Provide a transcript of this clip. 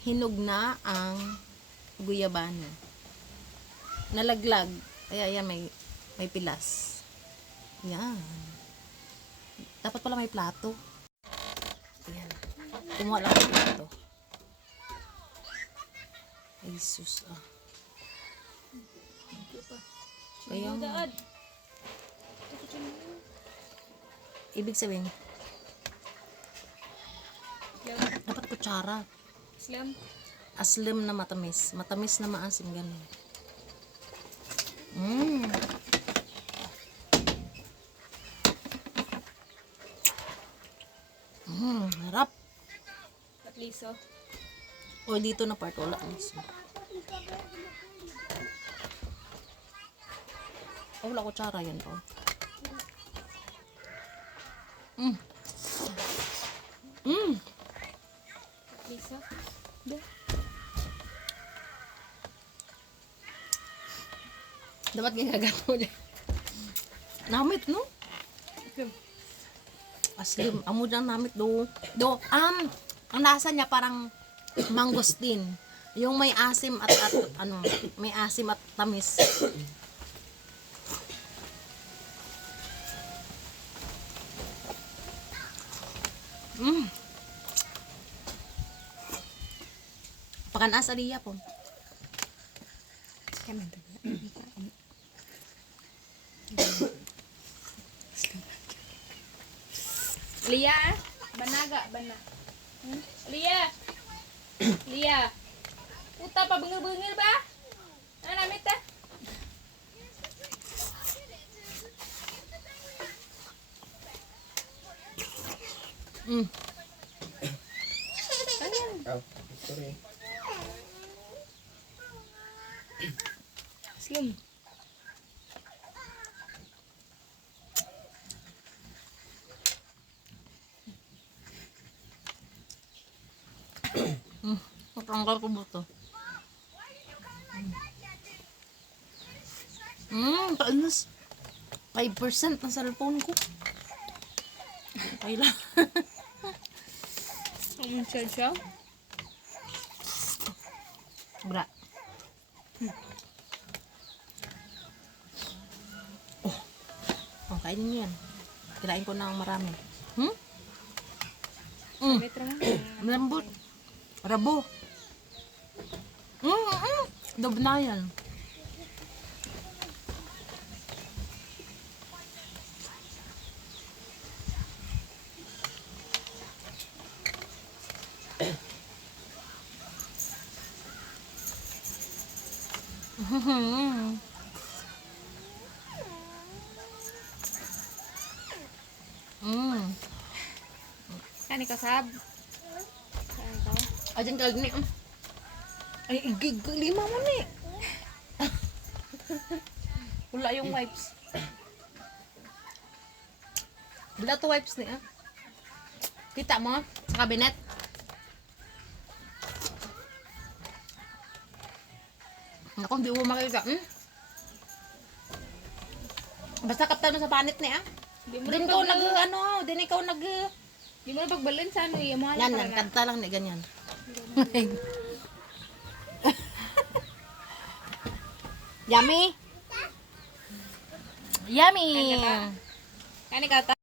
hinog na ang guyabano. Nalaglag. Kaya yan, may pilas. Yan. Dapat pala may plato. Yan. Kumuha lang ng plato. Ay, sus ah. Kaya ibig sabihin, dapat kutsara. Aslim na matamis. Matamis na maasim, ganun. Harap. Patliso. O, dito na part, wala. Oh, wala kutsara yan, oh. Patliso. Dapat ginagato dyan. Namit, no? Aslim. Amo dyan namit, do. Ang lasa niya parang mangosteen. Yung may asim at ano, may asim at tamis. Pakanas aliya po. Lia, banaga, bana. Lia. Lia. Puta pa bengil-bengil ba? Ano namit ta? Sorry. Slim. Matanggal ko ba ito? Kainis. 5% ng cellphone ko. Okay lang. Ang charge siya. Bra. Kainin niyo yan. Kilain ko na ang marami. Metro mo. Malambot. Rabo. Dob na yan. Kani kasab. Kani ka. Ajan kag ni. Ay, lima mo ni. Wala yung wipes. Wala to wipes ni ah. Kita mo sa cabinet. Ako hindi mo makita. Basta kaptan mo sa panit ni ah. Din ko nag ano, din ikaw nag Di mo na pagbalin sa ano, iya mo yan, kanta lang ni ganyan. Yummy. Yummy. Kani ka.